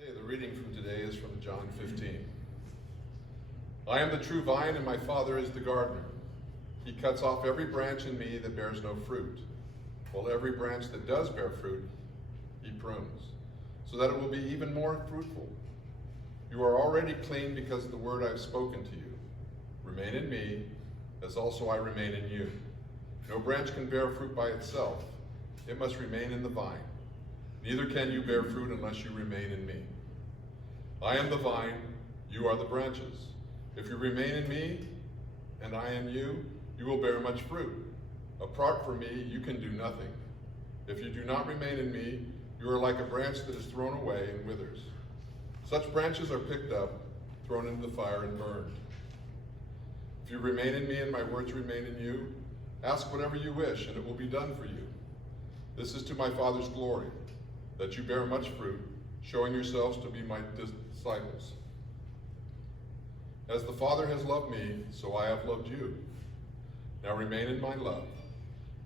Okay, the reading from today is from John 15. I am the true vine, and my Father is the gardener. He cuts off every branch in me that bears no fruit, while every branch that does bear fruit, he prunes, so that it will be even more fruitful. You are already clean because of the word I have spoken to you. Remain in me, as also I remain in you. No branch can bear fruit by itself. It must remain in the vine. Neither can you bear fruit unless you remain in me. I am the vine, you are the branches. If you remain in me, and I in you, you will bear much fruit. Apart from me, you can do nothing. If you do not remain in me, you are like a branch that is thrown away and withers. Such branches are picked up, thrown into the fire, and burned. If you remain in me and my words remain in you, ask whatever you wish, and it will be done for you. This is to my Father's glory, that you bear much fruit, showing yourselves to be my disciples. As the Father has loved me, so I have loved you. Now remain in my love.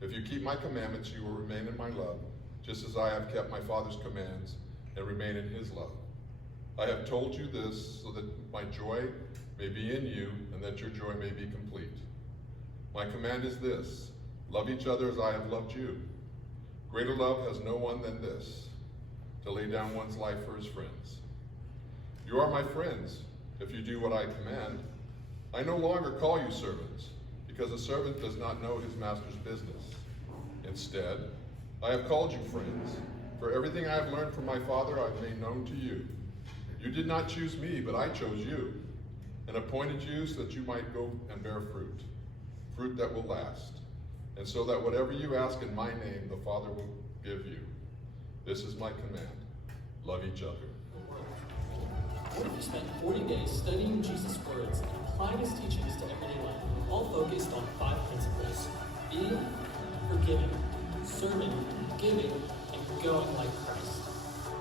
If you keep my commandments, you will remain in my love, just as I have kept my Father's commands and remain in his love. I have told you this so that my joy may be in you and that your joy may be complete. My command is this: love each other as I have loved you. Greater love has no one than this, to lay down one's life for his friends. You are my friends if you do what I command. I no longer call you servants, because a servant does not know his master's business. Instead, I have called you friends, for everything I have learned from my Father I have made known to you. You did not choose me, but I chose you, and appointed you so that you might go and bear fruit, fruit that will last, and so that whatever you ask in my name, the Father will give you. This is my command: love each other. What if you spent 40 days studying Jesus' words and applying his teachings to everyday life, all focused on 5 principles: being, forgiving, serving, giving, and going like Christ?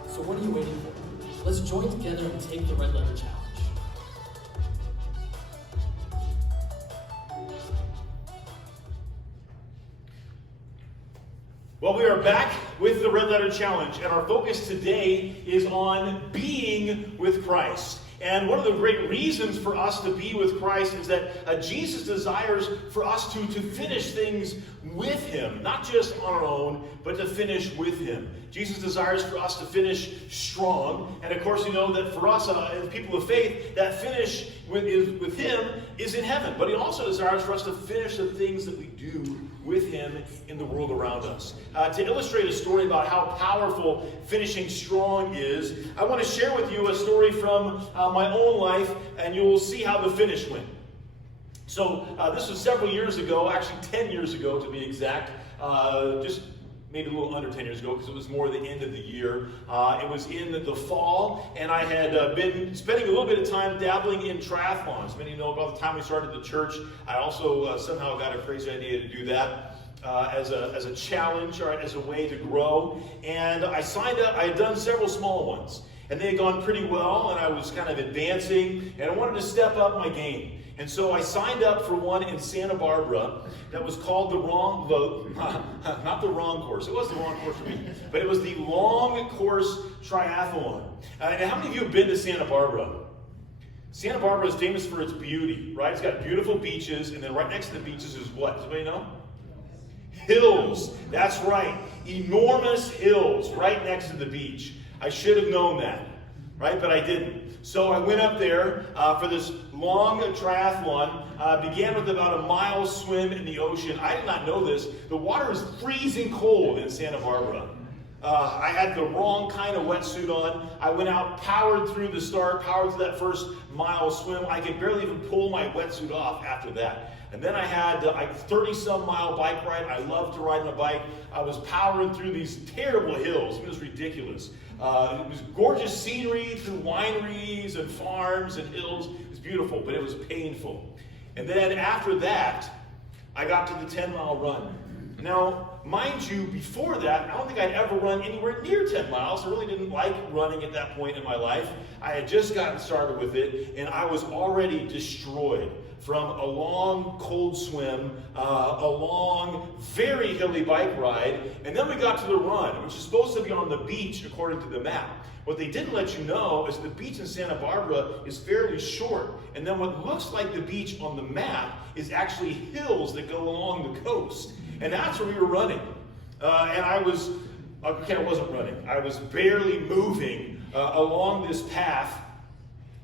So what are you waiting for? Let's join together and take the Red Letter Challenge. Well, we are back with the Red Letter Challenge, and our focus today is on being with Christ. And one of the great reasons for us to be with Christ is that Jesus desires for us to finish things with him, not just on our own, but to finish with him. Jesus desires for us to finish strong, and of course you know that for us as people of faith, that finish with him is in heaven. But he also desires for us to finish the things that we do with him in the world around us. To illustrate a story about how powerful finishing strong is, I want to share with you a story from my own life, and you'll see how the finish went. So this was several years ago, actually 10 years ago to be exact, just maybe a little under 10 years ago, because it was more the end of the year. It was in the fall, and I had been spending a little bit of time dabbling in triathlons. Many of you know about the time we started the church. I also somehow got a crazy idea to do that as a challenge, or as a way to grow. And I signed up. I had done several small ones, and they had gone pretty well, and I was kind of advancing, and I wanted to step up my game. And so I signed up for one in Santa Barbara that was called not the wrong course. It was the wrong course for me, but it was the long course triathlon. And how many of you have been to Santa Barbara? Santa Barbara is famous for its beauty, right? It's got beautiful beaches, and then right next to the beaches is what? Does anybody know? Hills. That's right. Enormous hills right next to the beach. I should have known that, right? But I didn't. So I went up there for this long triathlon. Began with about a mile swim in the ocean. I did not know this. The water is freezing cold in Santa Barbara. I had the wrong kind of wetsuit on. I went out, powered through the start, powered through that first mile swim. I could barely even pull my wetsuit off after that. And then I had a 30-some mile bike ride. I love to ride on a bike. I was powering through these terrible hills. It was ridiculous. It was gorgeous scenery through wineries and farms and hills. It was beautiful, but it was painful. And then after that, I got to the 10-mile run. Now, mind you, before that, I don't think I'd ever run anywhere near 10 miles. I really didn't like running at that point in my life. I had just gotten started with it, and I was already destroyed. from a long cold swim, a long, very hilly bike ride, and then we got to the run, which is supposed to be on the beach according to the map. What they didn't let you know is the beach in Santa Barbara is fairly short, and then what looks like the beach on the map is actually hills that go along the coast, and that's where we were running. And I wasn't running. I was barely moving along this path.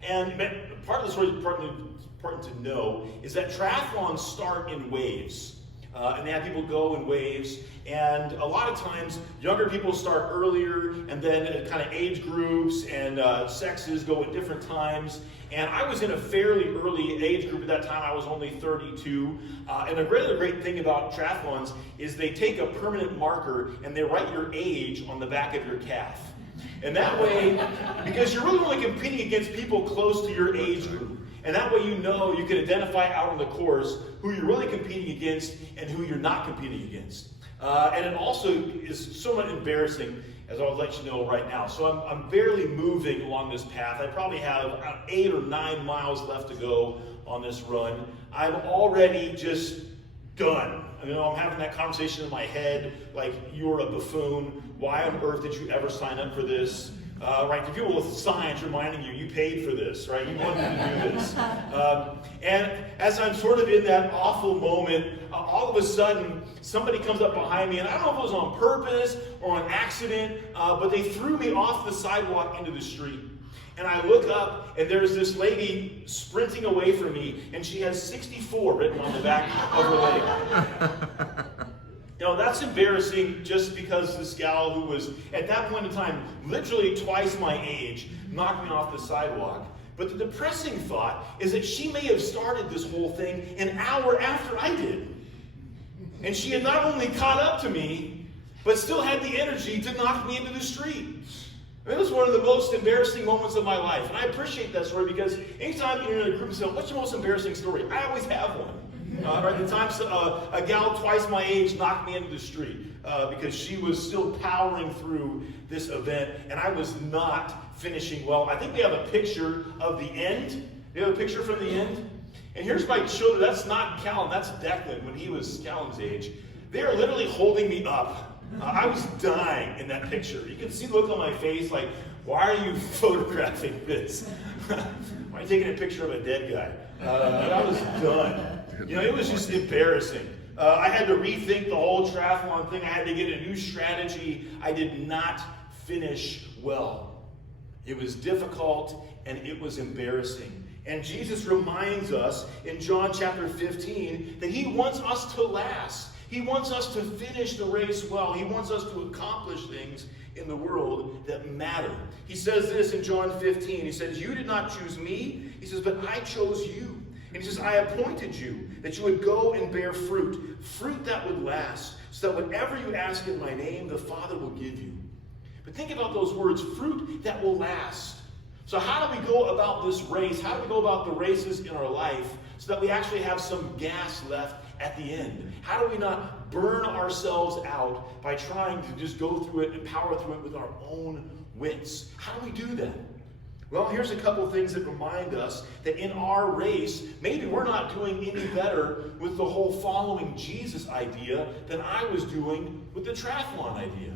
And part of the story is important to know is that triathlons start in waves. And they have people go in waves. And a lot of times, younger people start earlier, and then kind of age groups and sexes go at different times. And I was in a fairly early age group at that time. I was only 32. And the great thing about triathlons is they take a permanent marker and they write your age on the back of your calf. And that way, because you're really only competing against people close to your age group. And that way you know you can identify out on the course who you're really competing against and who you're not competing against. And it also is somewhat embarrassing, as I'll let you know right now. So I'm barely moving along this path. I probably have about 8 or 9 miles left to go on this run. I'm already just done. You know, I'm having that conversation in my head, like, you're a buffoon. Why on earth did you ever sign up for this? Right, the people with signs reminding you, you paid for this, right? You wanted to do this. And as I'm sort of in that awful moment, all of a sudden, somebody comes up behind me, and I don't know if it was on purpose or on accident, but they threw me off the sidewalk into the street. And I look up, and there's this lady sprinting away from me, and she has 64 written on the back of her leg. You know, that's embarrassing just because this gal who was, at that point in time, literally twice my age, knocked me off the sidewalk. But the depressing thought is that she may have started this whole thing an hour after I did. And she had not only caught up to me, but still had the energy to knock me into the street. It was one of the most embarrassing moments of my life. And I appreciate that story because anytime you're in a group and say, what's your most embarrassing story? I always have one. At the time, a gal twice my age knocked me into the street because she was still powering through this event, and I was not finishing well. I think we have a picture of the end. We have a picture from the end. And here's my children. That's not Callum. That's Declan when he was Callum's age. They are literally holding me up. I was dying in that picture. You can see the look on my face like, why are you photographing this? Why are you taking a picture of a dead guy? I was done. You know, it was just embarrassing. I had to rethink the whole triathlon thing. I had to get a new strategy. I did not finish well. It was difficult and it was embarrassing. And Jesus reminds us in John chapter 15 that he wants us to last. He wants us to finish the race well. He wants us to accomplish things in the world that matter. He says this in John 15. He says, you did not choose me. He says, but I chose you. And he says, I appointed you that you would go and bear fruit, fruit that would last, so that whatever you ask in my name, the Father will give you. But think about those words, fruit that will last. So how do we go about this race? How do we go about the races in our life so that we actually have some gas left at the end? How do we not burn ourselves out by trying to just go through it and power through it with our own wits? How do we do that? Well, here's a couple of things that remind us that in our race, maybe we're not doing any better with the whole following Jesus idea than I was doing with the triathlon idea.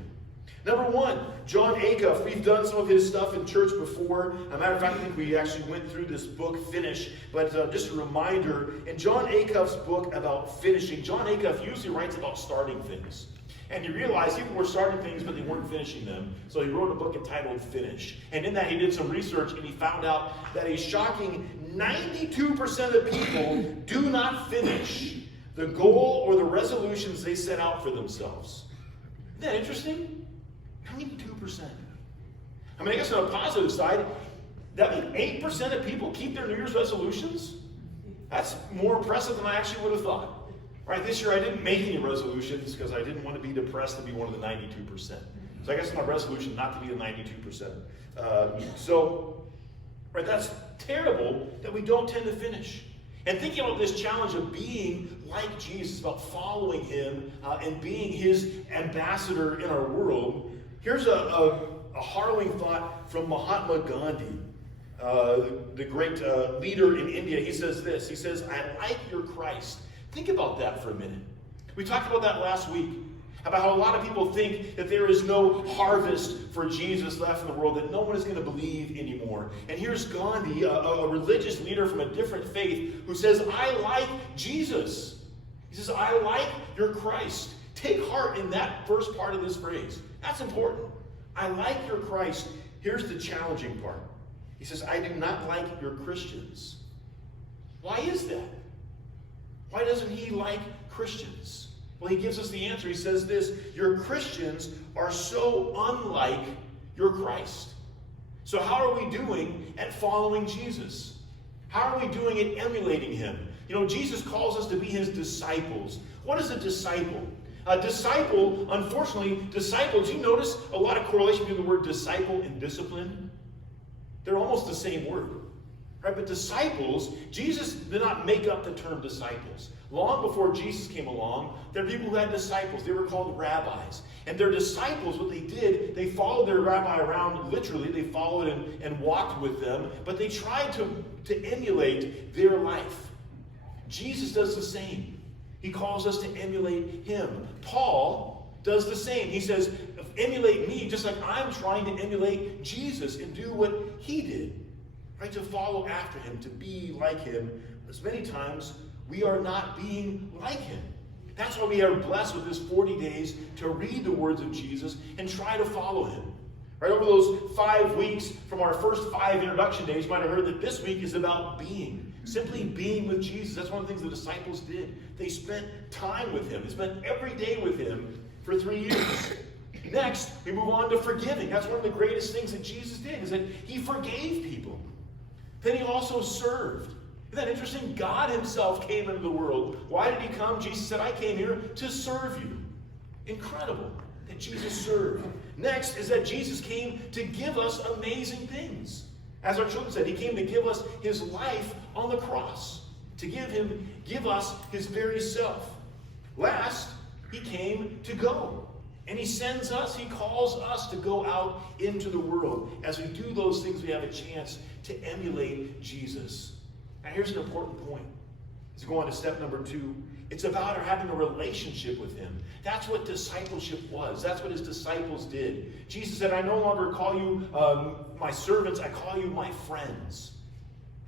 Number one, John Acuff. We've done some of his stuff in church before. As a matter of fact, I think we actually went through this book, Finish. But just a reminder, in John Acuff's book about finishing, John Acuff usually writes about starting things. And you realize people were starting things, but they weren't finishing them. So he wrote a book entitled Finish. And in that, he did some research, and he found out that a shocking 92% of people do not finish the goal or the resolutions they set out for themselves. Isn't that interesting? 92%. I mean, I guess on a positive side, that means 8% of people keep their New Year's resolutions? That's more impressive than I actually would have thought. Right, this year I didn't make any resolutions because I didn't want to be depressed to be one of the 92%. So I guess my resolution not to be the 92%. Right, that's terrible that we don't tend to finish. And thinking about this challenge of being like Jesus, about following him and being his ambassador in our world, here's a harrowing thought from Mahatma Gandhi. the great leader in India, he says this. He says, I like your Christ. Think about that for a minute. We talked about that last week, about how a lot of people think that there is no harvest for Jesus left in the world, that no one is going to believe anymore. And here's Gandhi, a religious leader from a different faith, who says, I like Jesus. He says, I like your Christ. Take heart in that first part of this phrase. That's important. I like your Christ. Here's the challenging part. He says, I do not like your Christians. Why is that? Why doesn't he like Christians? Well, he gives us the answer. He says this, your Christians are so unlike your Christ. So how are we doing at following Jesus? How are we doing at emulating him? You know, Jesus calls us to be his disciples. What is a disciple? A disciple, unfortunately, disciples, you notice a lot of correlation between the word disciple and discipline? They're almost the same word. Right? But disciples, Jesus did not make up the term disciples. Long before Jesus came along, there were people who had disciples. They were called rabbis. And their disciples, what they did, they followed their rabbi around literally. They followed and walked with them. But they tried to emulate their life. Jesus does the same. He calls us to emulate him. Paul does the same. He says, emulate me just like I'm trying to emulate Jesus and do what he did. Right? To follow after him, to be like him. As many times, we are not being like him. That's why we are blessed with this 40 days to read the words of Jesus and try to follow him. Right? Over those 5 weeks from our first 5 introduction days, you might have heard that this week is about being. Simply being with Jesus. That's one of the things the disciples did. They spent time with him. They spent every day with him for 3 years. Next, we move on to forgiving. That's one of the greatest things that Jesus did, is that he forgave people. Then he also served. Isn't that interesting? God himself came into the world. Why did he come? Jesus said, I came here to serve you. Incredible that Jesus served. Next is that Jesus came to give us amazing things. As our children said, he came to give us his life on the cross. To give us his very self. Last, he came to go. And he sends us, he calls us to go out into the world. As we do those things, we have a chance to emulate Jesus. Now here's an important point. As we go on to step number 2, it's about our having a relationship with him. That's what discipleship was. That's what his disciples did. Jesus said, I no longer call you my servants, I call you my friends.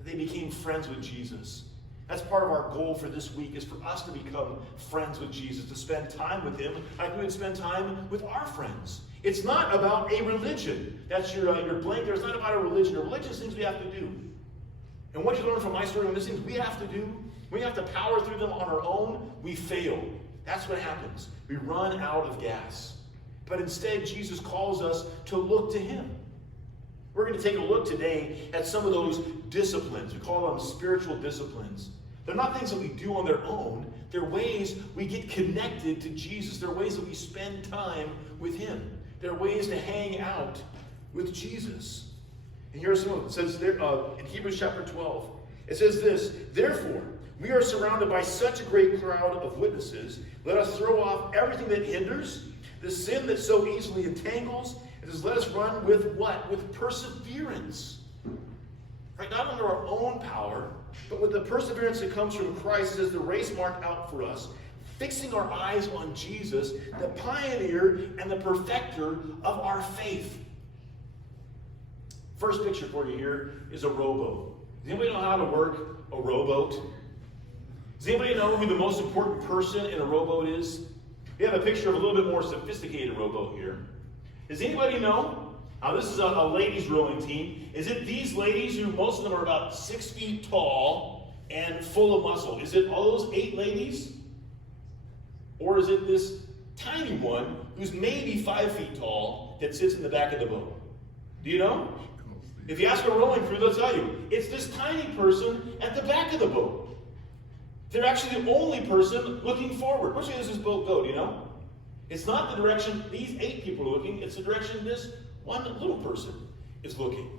They became friends with Jesus. That's part of our goal for this week, is for us to become friends with Jesus, to spend time with him like we would spend time with our friends. It's not about a religion. That's your blank there. It's not about a religion. A religion is things we have to do. And what you learn from my story, when these things we have to do, we have to power through them on our own, we fail. That's what happens. We run out of gas. But instead, Jesus calls us to look to him. We're going to take a look today at some of those disciplines. We call them spiritual disciplines. They're not things that we do on their own. They're ways we get connected to Jesus. They're ways that we spend time with him. They're ways to hang out with Jesus. And here are some of them. It says there, in Hebrews chapter 12, it says this, therefore, we are surrounded by such a great crowd of witnesses. Let us throw off everything that hinders, the sin that so easily entangles. It says, let us run with what? With perseverance. Right? Not under our own power, but with the perseverance that comes from Christ. It says, the race marked out for us, fixing our eyes on Jesus, the pioneer and the perfecter of our faith. First picture for you here is a rowboat. Does anybody know how to work a rowboat? Does anybody know who the most important person in a rowboat is? We have a picture of a little bit more sophisticated rowboat here. Does anybody know? Now this is a ladies rowing team. Is it these ladies who most of them are about 6 feet tall and full of muscle? Is it all those 8 ladies? Or is it this tiny one who's maybe 5 feet tall that sits in the back of the boat? Do you know? If you ask a rowing crew, they'll tell you. It's this tiny person at the back of the boat. They're actually the only person looking forward. Which way does this boat go, do you know? It's not the direction these 8 people are looking. It's the direction this one little person is looking.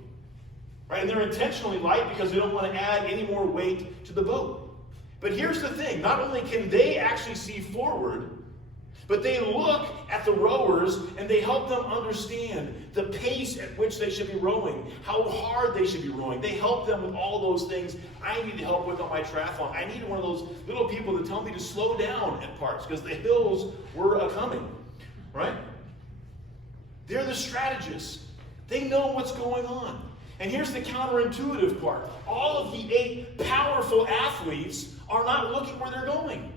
Right? And they're intentionally light because they don't want to add any more weight to the boat. But here's the thing. Not only can they actually see forward, But they look at the rowers and they help them understand the pace at which they should be rowing, how hard they should be rowing. They help them with all those things I need help with on my triathlon. I needed one of those little people to tell me to slow down at parts because the hills were a-coming, right? They're the strategists. They know what's going on. And here's the counterintuitive part. All of the 8 powerful athletes are not looking where they're going.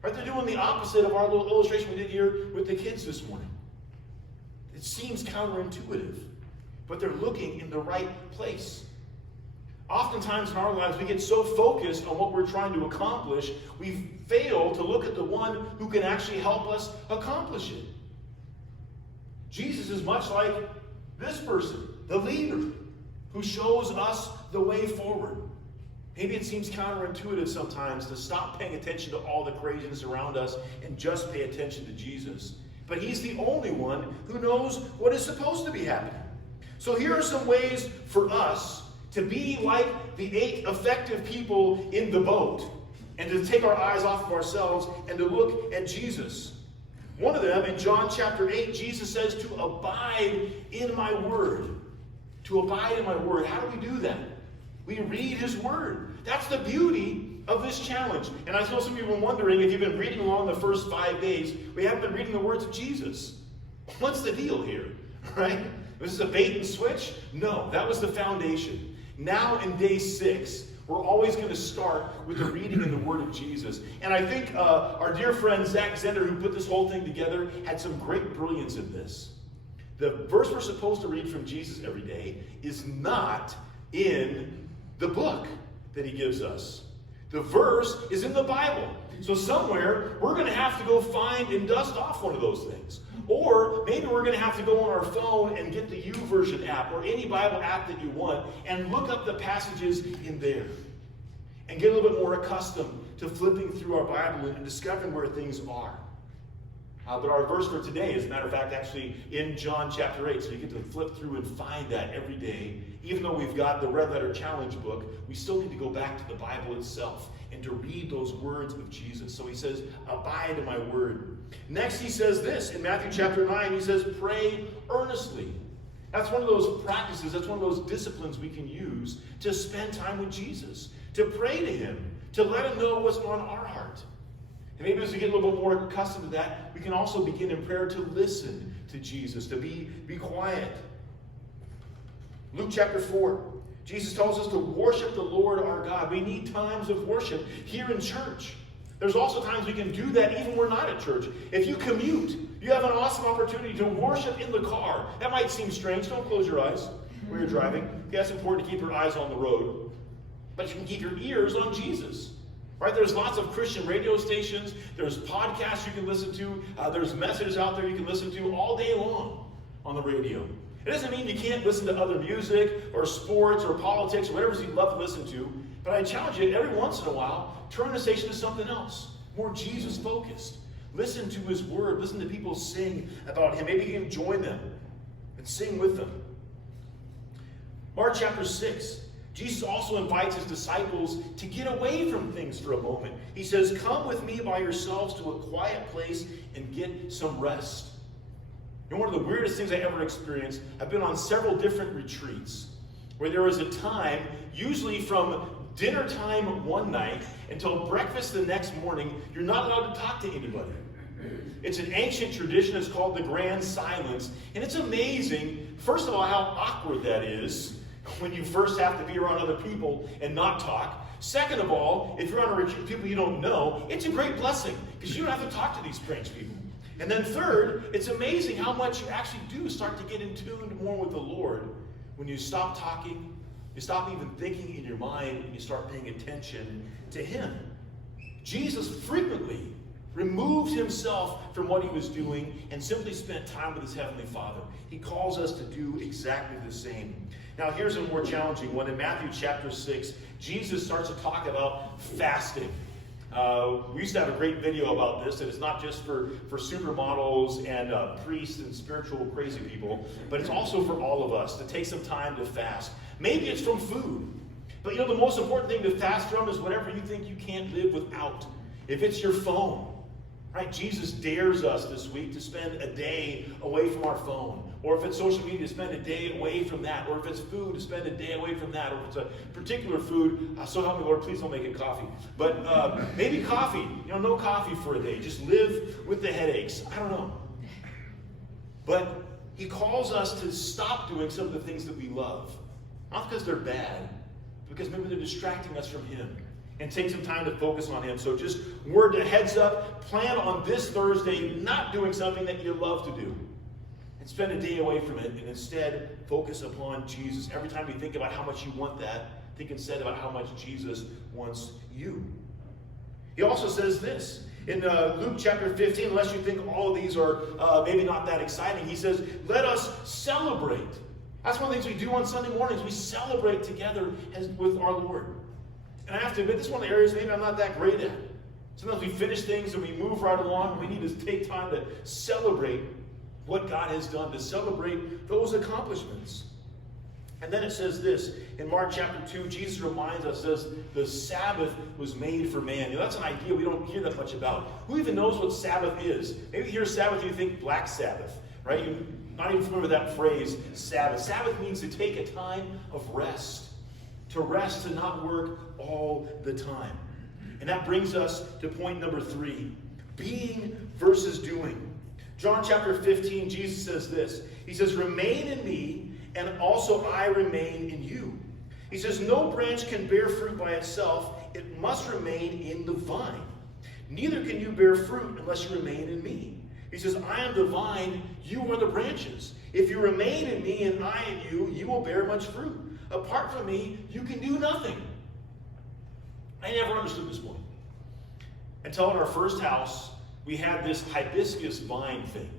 Right? They're doing the opposite of our little illustration we did here with the kids this morning. It seems counterintuitive, but they're looking in the right place. Oftentimes in our lives, we get so focused on what we're trying to accomplish, we fail to look at the one who can actually help us accomplish it. Jesus is much like this person, the leader, who shows us the way forward. Maybe it seems counterintuitive sometimes to stop paying attention to all the craziness around us and just pay attention to Jesus. But he's the only one who knows what is supposed to be happening. So here are some ways for us to be like the 8 effective people in the boat and to take our eyes off of ourselves and to look at Jesus. One of them, in John chapter 8, Jesus says to abide in my word. To abide in my word. How do we do that? We read his word. That's the beauty of this challenge. And I know some of you have been wondering, if you've been reading along the first 5 days, we haven't been reading the words of Jesus. What's the deal here? Right? This is a bait and switch? No, that was the foundation. Now in day 6, we're always going to start with the reading of the word of Jesus. And I think our dear friend Zach Zender, who put this whole thing together, had some great brilliance in this. The verse we're supposed to read from Jesus every day is not in the book that he gives us. The verse is in the Bible. So somewhere, we're going to have to go find and dust off one of those things. Or maybe we're going to have to go on our phone and get the YouVersion app or any Bible app that you want and look up the passages in there. And get a little bit more accustomed to flipping through our Bible and discovering where things are. But our verse for today is, as a matter of fact, actually in John chapter 8. So you get to flip through and find that every day. Even though we've got the Red Letter Challenge book, we still need to go back to the Bible itself and to read those words of Jesus. So he says, abide in my word. Next he says this, in Matthew chapter 9, he says, pray earnestly. That's one of those practices, that's one of those disciplines we can use to spend time with Jesus, to pray to him, to let him know what's on our heart. And maybe as we get a little bit more accustomed to that, we can also begin in prayer to listen to Jesus, to be quiet. Luke chapter 4, Jesus tells us to worship the Lord our God. We need times of worship here in church. There's also times we can do that even when we're not at church. If you commute, you have an awesome opportunity to worship in the car. That might seem strange. Don't close your eyes when you're driving. Yeah, it's important to keep your eyes on the road. But you can keep your ears on Jesus. Right? There's lots of Christian radio stations. There's podcasts you can listen to. There's messages out there you can listen to all day long on the radio. It doesn't mean you can't listen to other music or sports or politics or whatever you love to listen to. But I challenge you, every once in a while, turn the station to something else, more Jesus-focused. Listen to his word. Listen to people sing about him. Maybe you can join them and sing with them. Mark chapter 6. Jesus also invites his disciples to get away from things for a moment. He says, come with me by yourselves to a quiet place and get some rest. And one of the weirdest things I ever experienced, I've been on several different retreats where there was a time, usually from dinner time one night until breakfast the next morning, you're not allowed to talk to anybody. It's an ancient tradition. It's called the Grand Silence. And it's amazing, first of all, how awkward that is when you first have to be around other people and not talk. Second of all, if you're on a retreat with people you don't know, it's a great blessing because you don't have to talk to these strange people. And then third, it's amazing how much you actually do start to get in tune more with the Lord when you stop talking, you stop even thinking in your mind, and you start paying attention to him. Jesus frequently removed himself from what he was doing and simply spent time with his Heavenly Father. He calls us to do exactly the same. Now here's a more challenging one. In Matthew chapter 6, Jesus starts to talk about fasting. We used to have a great video about this, and it's not just for supermodels and priests and spiritual crazy people, but it's also for all of us to take some time to fast. Maybe it's from food, but you know the most important thing to fast from is whatever you think you can't live without. If it's your phone, Right? Jesus dares us this week to spend a day away from our phone. Or if it's social media, to spend a day away from that. Or if it's food, to spend a day away from that. Or if it's a particular food, so help me Lord, please don't make it coffee. But maybe coffee. No coffee for a day. Just live with the headaches. I don't know. But he calls us to stop doing some of the things that we love. Not because they're bad, but because maybe they're distracting us from him. And take some time to focus on him. So just word to heads up, plan on this Thursday not doing something that you love to do. And spend a day away from it and instead focus upon Jesus. Every time you think about how much you want that, think instead about how much Jesus wants you. He also says this. In Luke chapter 15, unless you think all of these are maybe not that exciting, he says, let us celebrate. That's one of the things we do on Sunday mornings. We celebrate together with our Lord. And I have to admit, this is one of the areas maybe I'm not that great at. Sometimes we finish things and we move right along. We need to take time to celebrate what God has done, to celebrate those accomplishments. And then it says this, in Mark chapter 2, Jesus reminds us, says, the Sabbath was made for man. That's an idea we don't hear that much about. Who even knows what Sabbath is? Maybe you hear Sabbath, you think Black Sabbath, right? You're not even familiar with that phrase, Sabbath. Sabbath means to take a time of rest. To rest, to not work all the time. And that brings us to point number 3, being versus doing. John chapter 15, Jesus says this. He says, remain in me, and also I remain in you. He says, no branch can bear fruit by itself. It must remain in the vine. Neither can you bear fruit unless you remain in me. He says, I am the vine, you are the branches. If you remain in me and I in you, you will bear much fruit. Apart from me, you can do nothing. I never understood this point. Until in our first house, we had this hibiscus vine thing.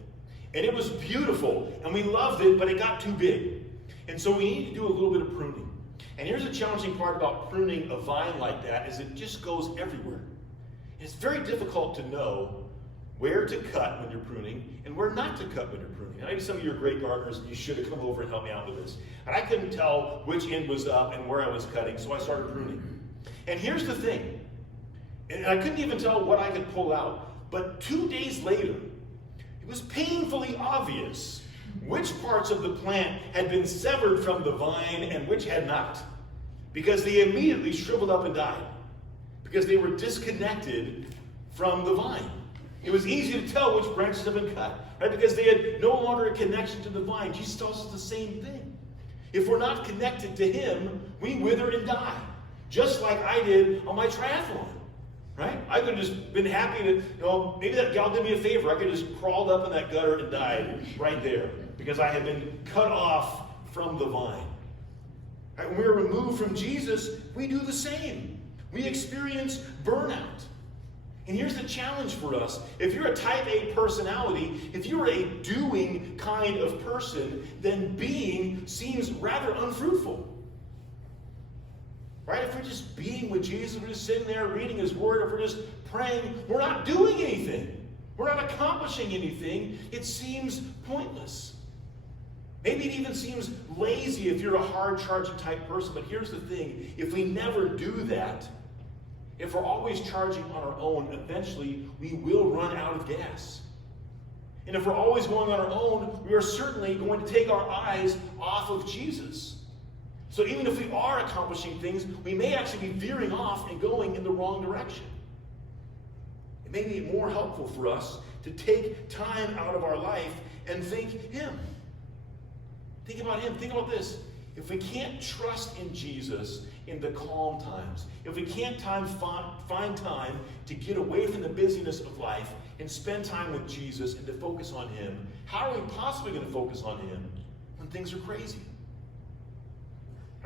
And it was beautiful, and we loved it, but it got too big. And so we needed to do a little bit of pruning. And here's the challenging part about pruning a vine like that, is it just goes everywhere. It's very difficult to know where to cut when you're pruning and where not to cut when you're pruning. Now, maybe some of you are great gardeners and you should have come over and helped me out with this. And I couldn't tell which end was up and where I was cutting, so I started pruning. And here's the thing. And I couldn't even tell what I could pull out. But 2 days later, it was painfully obvious which parts of the plant had been severed from the vine and which had not. Because they immediately shriveled up and died. Because they were disconnected from the vine. It was easy to tell which branches had been cut, right? Because they had no longer a connection to the vine. Jesus tells us the same thing. If we're not connected to him, we wither and die. Just like I did on my triathlon, right? I could have just been happy to, maybe that gal did me a favor. I could have just crawled up in that gutter and died right there because I had been cut off from the vine. Right? When we're removed from Jesus, we do the same. We experience burnout. And here's the challenge for us. If you're a type A personality, if you're a doing kind of person, then being seems rather unfruitful. Right? If we're just being with Jesus, we're just sitting there reading his word, if we're just praying, we're not doing anything. We're not accomplishing anything. It seems pointless. Maybe it even seems lazy if you're a hard-charging type person. But here's the thing. If we never do that, if we're always charging on our own, eventually we will run out of gas. And if we're always going on our own, we are certainly going to take our eyes off of Jesus. So even if we are accomplishing things, we may actually be veering off and going in the wrong direction. It may be more helpful for us to take time out of our life and think him. Think about him. Think about this. If we can't trust in Jesus in the calm times, if we can't find time to get away from the busyness of life and spend time with Jesus and to focus on him, how are we possibly going to focus on him when things are crazy?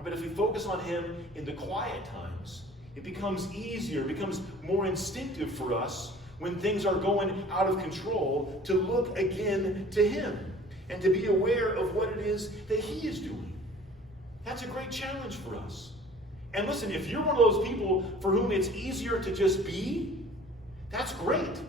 But if we focus on him in the quiet times, it becomes easier, it becomes more instinctive for us when things are going out of control to look again to him and to be aware of what it is that he is doing. That's a great challenge for us. And listen, if you're one of those people for whom it's easier to just be, that's great.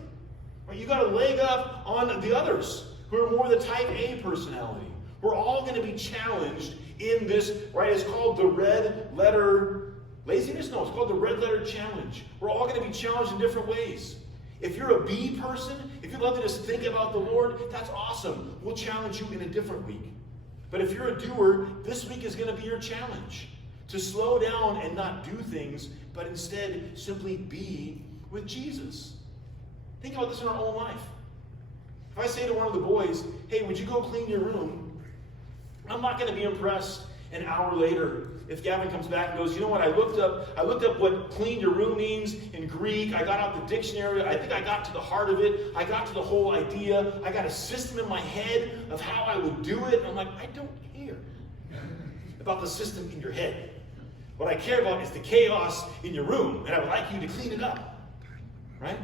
Right? You got a leg up on the others who are more the type A personality. We're all going to be challenged in this, right? It's called the red letter laziness? No, it's called the red letter challenge. We're all going to be challenged in different ways. If you're a be person, if you love to just think about the Lord, that's awesome. We'll challenge you in a different week. But if you're a doer, this week is going to be your challenge. To slow down and not do things, but instead simply be with Jesus. Think about this in our own life. If I say to one of the boys, hey, would you go clean your room? I'm not going to be impressed an hour later if Gavin comes back and goes, you know what, I looked up what clean your room means in Greek. I got out the dictionary. I think I got to the heart of it. I got to the whole idea. I got a system in my head of how I would do it. And I'm like, I don't care about the system in your head. What I care about is the chaos in your room, and I would like you to clean it up. Right?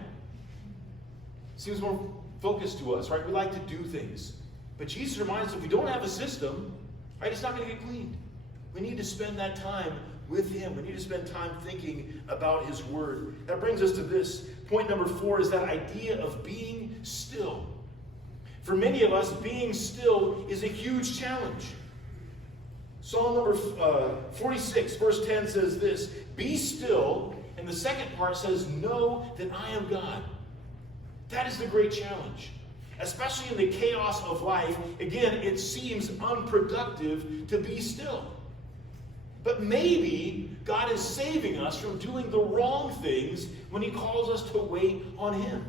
Seems more focused to us, right? We like to do things. But Jesus reminds us if we don't have a system, right, it's not going to get cleaned. We need to spend that time with Him. We need to spend time thinking about His Word. That brings us to this. Point number 4 is that idea of being still. For many of us, being still is a huge challenge. Psalm number 46, verse 10 says this, be still, and the second part says, know that I am God. That is the great challenge. Especially in the chaos of life, again, it seems unproductive to be still. But maybe God is saving us from doing the wrong things when He calls us to wait on Him.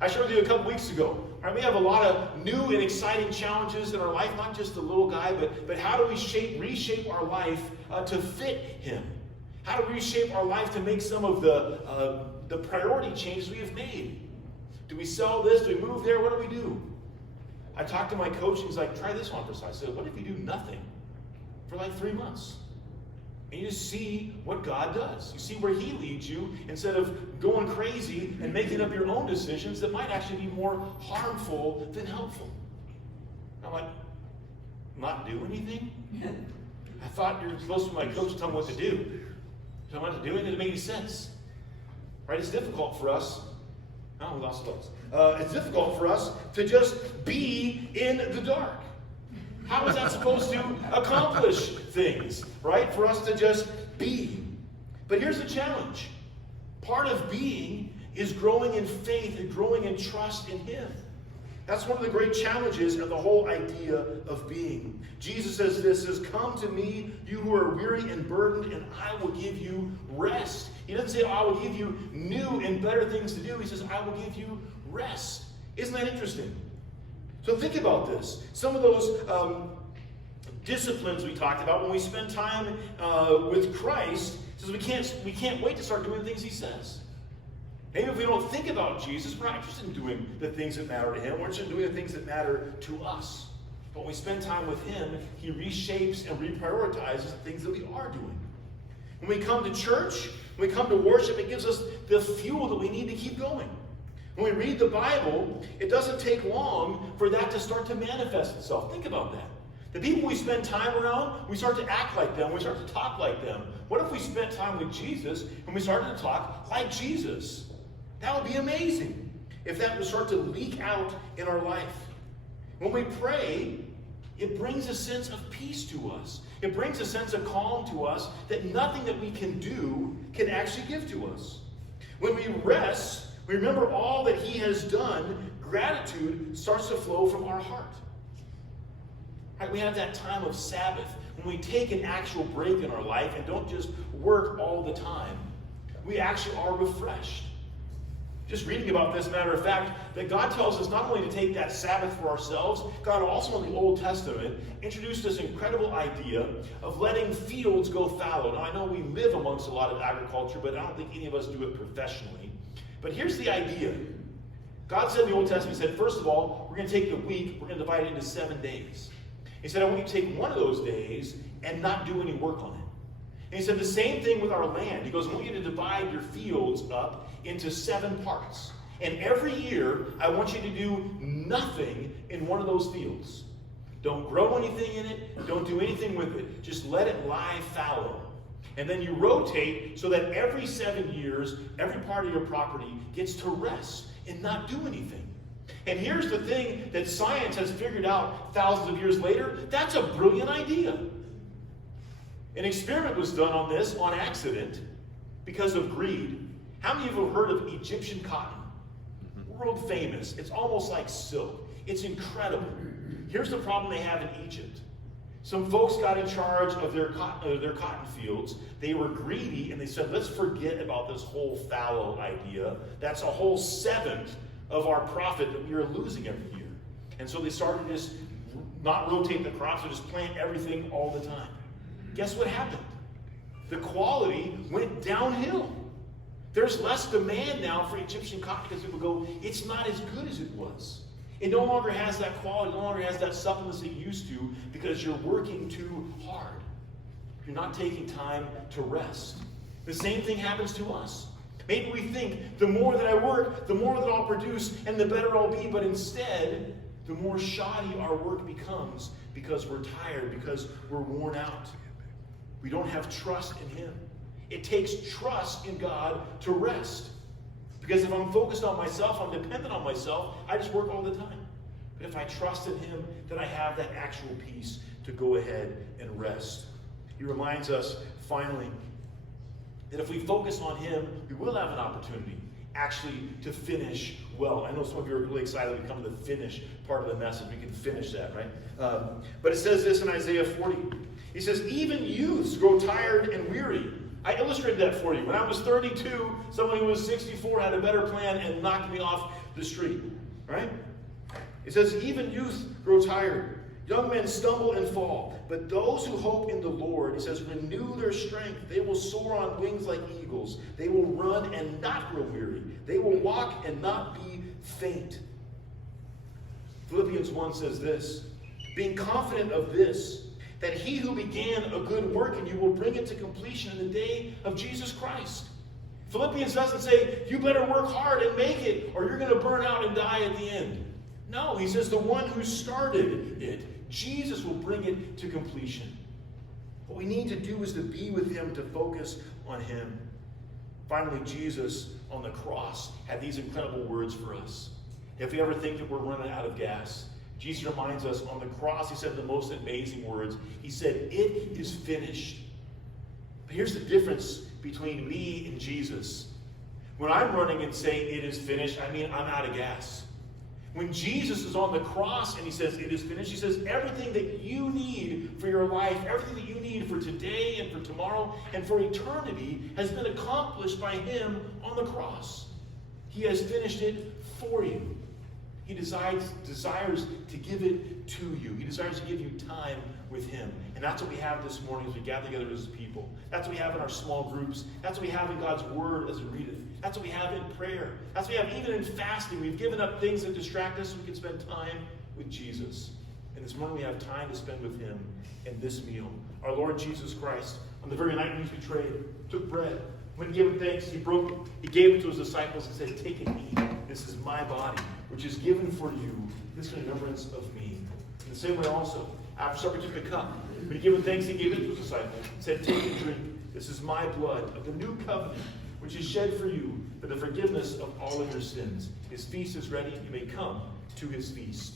I shared with you a couple weeks ago, right? We have a lot of new and exciting challenges in our life, not just the little guy, but how do we reshape our life to fit Him? How do we reshape our life to make some of the priority changes we have made? Do we sell this? Do we move there? What do we do? I talked to my coach and he's like, try this on for size. I said, what if you do nothing for like 3 months? And you just see what God does. You see where He leads you instead of going crazy and making up your own decisions that might actually be more harmful than helpful. I'm like, not do anything? I thought you were supposed to be my coach to tell me what to do. So I'm not doing it. It made any sense. Right? It's difficult for us. Oh, we lost focus. It's difficult for us to just be in the dark. How is that supposed to accomplish things, right? For us to just be. But here's the challenge. Part of being is growing in faith and growing in trust in Him. That's one of the great challenges of the whole idea of being. Jesus says this, says, come to me, you who are weary and burdened, and I will give you rest. He doesn't say, I will give you new and better things to do. He says, I will give you rest. Isn't that interesting? So think about this. Some of those disciplines we talked about when we spend time with Christ, says we can't wait to start doing the things He says. Maybe if we don't think about Jesus, we're not interested in doing the things that matter to Him. We're interested in doing the things that matter to us. But when we spend time with Him, He reshapes and reprioritizes the things that we are doing. When we come to church, when we come to worship, it gives us the fuel that we need to keep going. When we read the Bible, it doesn't take long for that to start to manifest itself. Think about that. The people we spend time around, we start to act like them. We start to talk like them. What if we spent time with Jesus and we started to talk like Jesus? That would be amazing if that would start to leak out in our life. When we pray, it brings a sense of peace to us. It brings a sense of calm to us that nothing that we can do can actually give to us. When we rest, we remember all that He has done. Gratitude starts to flow from our heart. Right? We have that time of Sabbath when we take an actual break in our life and don't just work all the time. We actually are refreshed. Just reading about this, matter of fact, that God tells us not only to take that Sabbath for ourselves, God also in the Old Testament introduced this incredible idea of letting fields go fallow. Now I know we live amongst a lot of agriculture, but I don't think any of us do it professionally. But here's the idea. God said in the Old Testament, He said, first of all, we're going to take the week, we're going to divide it into 7 days. He said, I want you to take one of those days and not do any work on it. And He said the same thing with our land. He goes, I want you to divide your fields up into 7 parts. And every year, I want you to do nothing in one of those fields. Don't grow anything in it. Don't do anything with it. Just let it lie fallow. And then you rotate so that every 7 years, every part of your property gets to rest and not do anything. And here's the thing that science has figured out thousands of years later. That's a brilliant idea. An experiment was done on this on accident because of greed. How many of you have heard of Egyptian cotton? world famous. It's almost like silk. It's incredible. Here's the problem they have in Egypt. Some folks got in charge of their cotton fields. They were greedy, and they said, let's forget about this whole fallow idea. That's a whole seventh of our profit that we are losing every year. And so they started to just not rotate the crops, but just plant everything all the time. Guess what happened? The quality went downhill. There's less demand now for Egyptian cotton because people go, it's not as good as it was. It no longer has that quality, no longer has that suppleness it used to because you're working too hard. You're not taking time to rest. The same thing happens to us. Maybe we think the more that I work, the more that I'll produce, and the better I'll be. But instead, the more shoddy our work becomes because we're tired, because we're worn out. We don't have trust in Him. It takes trust in God to rest. Because if I'm focused on myself, I'm dependent on myself, I just work all the time. But if I trust in Him, then I have that actual peace to go ahead and rest. He reminds us, finally, that if we focus on Him, we will have an opportunity, actually, to finish well. I know some of you are really excited to come to the finish part of the message. We can finish that, right? But it says this in Isaiah 40. He says, even youths grow tired and weary. I illustrated that for you. When I was 32, someone who was 64 had a better plan and knocked me off the street. Right? It says, even youth grow tired. Young men stumble and fall. But those who hope in the Lord, he says, renew their strength. They will soar on wings like eagles. They will run and not grow weary. They will walk and not be faint. Philippians 1 says this, being confident of this, that he who began a good work in you will bring it to completion in the day of Jesus Christ. Philippians doesn't say, you better work hard and make it, or you're going to burn out and die at the end. No, he says the one who started it, Jesus will bring it to completion. What we need to do is to be with Him, to focus on Him. Finally, Jesus on the cross had these incredible words for us. If we ever think that we're running out of gas, Jesus reminds us on the cross, He said the most amazing words. He said, it is finished. But here's the difference between me and Jesus. When I'm running and saying it is finished, I mean I'm out of gas. When Jesus is on the cross and He says it is finished, He says everything that you need for your life, everything that you need for today and for tomorrow and for eternity has been accomplished by Him on the cross. He has finished it for you. He desires to give it to you. He desires to give you time with Him. And that's what we have this morning as we gather together as people. That's what we have in our small groups. That's what we have in God's Word as we read it. That's what we have in prayer. That's what we have even in fasting. We've given up things that distract us so we can spend time with Jesus. And this morning we have time to spend with Him in this meal. Our Lord Jesus Christ, on the very night He was betrayed, took bread. When He gave Him thanks, He broke it. He gave it to His disciples and said, take and eat. This is my body, which is given for you. This is in remembrance of me. In the same way also, after supper He took the cup. When He gave Him thanks, He gave it to His disciples and said, take and drink. This is my blood of the new covenant, which is shed for you for the forgiveness of all of your sins. His feast is ready. You may come to His feast.